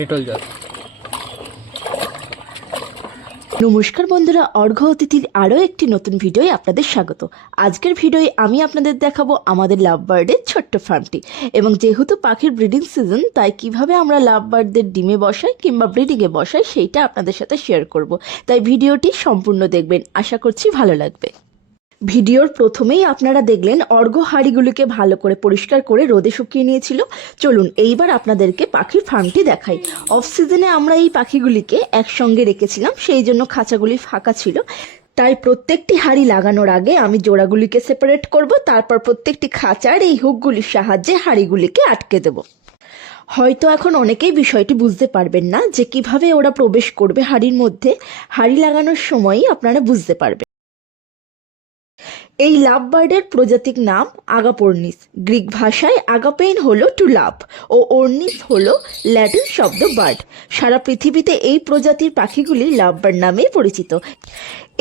Dettol নমস্কার বন্ধুরা, অর্ঘ্য অতিথির আরও একটি নতুন ভিডিওয় আপনাদের স্বাগত। আজকের ভিডিওয়ে আমি আপনাদের দেখাবো আমাদের লাভ বার্ডের ছোট্ট ফার্মটি। এবং যেহেতু পাখির ব্রিডিং সিজন তাই কীভাবে আমরা লাভ বার্ডদের ডিমে বসাই কিংবা ব্রিডিংয়ে বসাই, সেইটা আপনাদের সাথে শেয়ার করব। তাই ভিডিওটি সম্পূর্ণ দেখবেন। আশা করছি ভালো লাগবে। ভিডিওর প্রথমেই আপনারা দেখলেন অর্ঘ্য হাঁড়িগুলিকে ভালো করে পরিষ্কার করে রোদে শুকিয়ে নিয়েছিল। চলুন এইবার আপনাদেরকে পাখির ফার্মটি দেখাই। অফ সিজনে আমরা এই পাখিগুলিকে একসঙ্গে রেখেছিলাম, সেই জন্য খাঁচাগুলি ফাঁকা ছিল। তাই প্রত্যেকটি হাঁড়ি লাগানোর আগে আমি জোড়াগুলিকে সেপারেট করব, তারপর প্রত্যেকটি খাঁচার এই হুকগুলির সাহায্যে হাঁড়িগুলিকে আটকে দেবো। হয়তো এখন অনেকেই বিষয়টি বুঝতে পারবেন না যে কীভাবে ওরা প্রবেশ করবে হাড়ির মধ্যে। হাড়ি লাগানোর সময়ই আপনারা বুঝতে পারবেন। এই লাভ বার্ডের প্রজাতির নাম আগাপর্নিস। গ্রিক ভাষায় আগাপেইন হলো টু লাভ ও অর্নিস হলো ল্যাটিন শব্দ বার্ড। সারা পৃথিবীতে এই প্রজাতির পাখিগুলি লাভ বার্ড নামেই পরিচিত।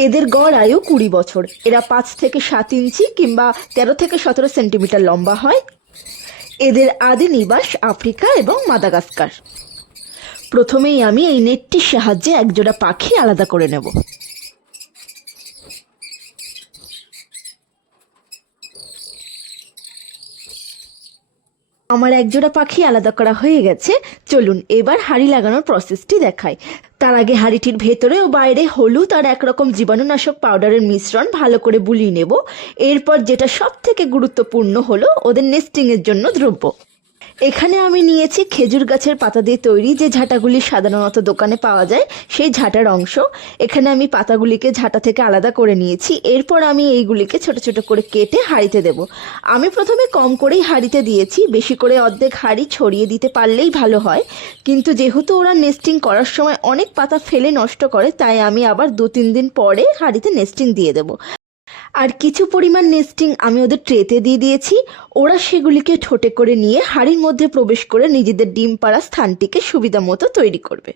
এদের গড় আয়ু কুড়ি বছর। এরা পাঁচ থেকে সাত ইঞ্চি কিংবা তেরো থেকে সতেরো সেন্টিমিটার লম্বা হয়। এদের আদি নিবাস আফ্রিকা এবং মাদাগাস্কার। প্রথমেই আমি এই নেটটির সাহায্যে একজোড়া পাখি আলাদা করে নেব। আমার একজোড়া পাখি আলাদা করা হয়ে গেছে। চলুন, এবার হাড়ি লাগানোর প্রসেসটি দেখাই। তার আগে হাঁড়িটির ভেতরে ও বাইরে হলুদ আর একরকম জীবাণুনাশক পাউডারের মিশ্রণ ভালো করে বুলিয়ে নেব। এরপর যেটা সব থেকে গুরুত্বপূর্ণ হলো ওদের নেস্টিংয়ের জন্য দ্রব্য। এখানে আমি নিয়েছি খেজুর গাছের পাতা দিয়ে তৈরি যে ঝাঁটাগুলি সাধারণত দোকানে পাওয়া যায়, সেই ঝাঁটার অংশ। এখানে আমি পাতাগুলিকে ঝাঁটা থেকে আলাদা করে নিয়েছি। এরপর আমি এইগুলিকে ছোট ছোট করে কেটে হাঁড়িতে দেব। আমি প্রথমে কম করেই হাঁড়িতে দিয়েছি, বেশি করে অর্ধেক হাঁড়ি ছড়িয়ে দিতে পারলেই ভালো হয়। কিন্তু যেহেতু ওরা নেস্টিং করার সময় অনেক পাতা ফেলে নষ্ট করে, তাই আমি আবার দু তিন দিন পরে হাঁড়িতে নেস্টিং দিয়ে দেবো। আর কিছু পরিমাণ নেস্টিং আমি ওদের ট্রেতে দিয়ে দিয়েছি। ওরা সেগুলিকে ঠোঁটে করে নিয়ে হাড়ির মধ্যে প্রবেশ করে নিজেদের ডিম পাড়া স্থানটিকে সুবিধা মতো তৈরি করবে।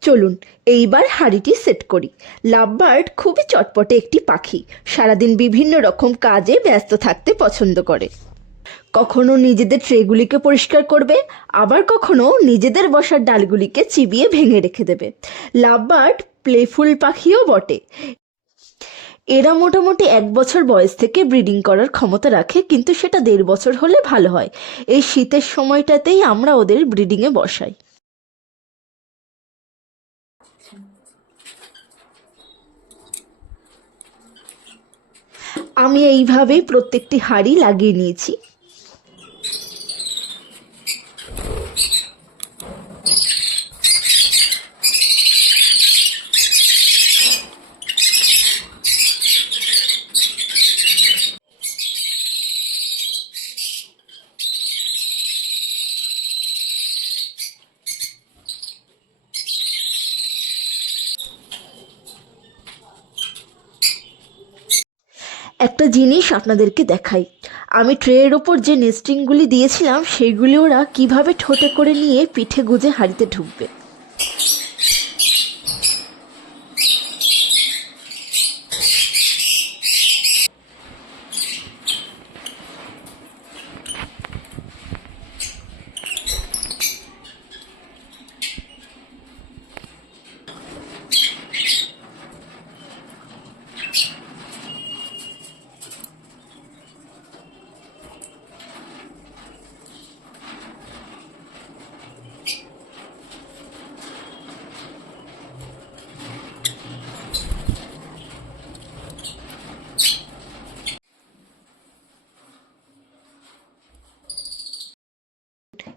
চলুন, এইবার হাঁড়িটি সেট করি। লাভবার্ড খুবই চটপটে একটি পাখি। সারাদিন বিভিন্ন রকম কাজে ব্যস্ত থাকতে পছন্দ করে। কখনো নিজেদের ট্রেগুলিকে পরিষ্কার করবে, আবার কখনো নিজেদের বসার ডালগুলিকে চিবিয়ে ভেঙে রেখে দেবে। লাভবার্ড প্লেফুল পাখিও বটে। এরা মোটামুটি এক বছর বয়স থেকে ব্রিডিং করার ক্ষমতা রাখে, কিন্তু সেটা দেড় বছর হলে ভালো হয়। এই শীতের সময়টাতেই আমরা ওদের ব্রিডিংয়ে বসাই। আমি এইভাবেই প্রত্যেকটি হাড়ি লাগিয়ে নিয়েছি। একটা জিনিস আপনাদেরকে দেখাই। আমি ট্রেয়ের ওপর যে নেস্টিংগুলি দিয়েছিলাম, সেইগুলি ওরা কীভাবে ঠোঁটে করে নিয়ে পিঠে গুজে হাড়িতে ঢুকবে।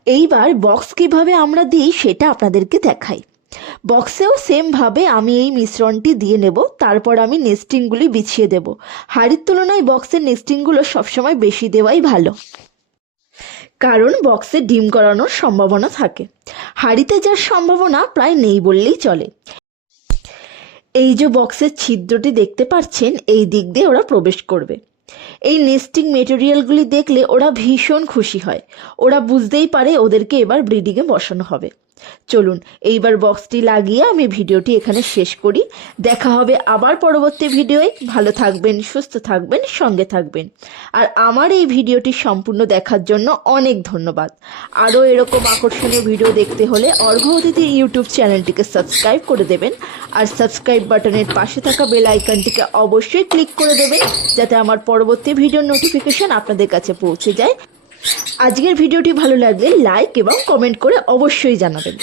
এইবার বক্স কীভাবে আমরা দিই সেটা আপনাদেরকে দেখাই। বক্সেও সেমভাবে আমি এই মিশ্রণটি দিয়ে নেব, তারপর আমি নেস্টিংগুলি বিছিয়ে দেব। হাড়ির তুলনায় বক্সের নেস্টিংগুলো সবসময় বেশি দেওয়াই ভালো। কারণ বক্সে ডিম করানোর সম্ভাবনা থাকে। হাড়িতে যার সম্ভাবনা প্রায় নেই বললেই চলে। এই যে বক্সের ছিদ্রটি দেখতে পাচ্ছেন, এই দিক দিয়ে ওরা প্রবেশ করবে। এই নেস্টিং মেটেরিয়ালগুলি দেখলে ওরা ভীষণ খুশি হয়। ওরা বুঝতেই পারে ওদেরকে এবার ব্রিডিংয়ে বসানো হবে। চলুন, এইবার বক্সটি লাগিয়ে আমি ভিডিওটি এখানে শেষ করি। দেখা হবে আবার পরবর্তী ভিডিওয়ে। ভালো থাকবেন, সুস্থ থাকবেন, সঙ্গে থাকবেন। আর আমার এই ভিডিওটি সম্পূর্ণ দেখার জন্য অনেক ধন্যবাদ। আরও এরকম আকর্ষণীয় ভিডিও দেখতে হলে অর্ঘ অতিথির ইউটিউব চ্যানেলটিকে সাবস্ক্রাইব করে দেবেন। আর সাবস্ক্রাইব বাটনের পাশে থাকা বেল আইকনটিকে অবশ্যই ক্লিক করে দেবেন, যাতে আমার পরবর্তী ভিডিওর নোটিফিকেশন আপনাদের কাছে পৌঁছে যায়। আজকের ভিডিওটি ভালো লাগলে লাইক এবং কমেন্ট করে অবশ্যই জানাবেন।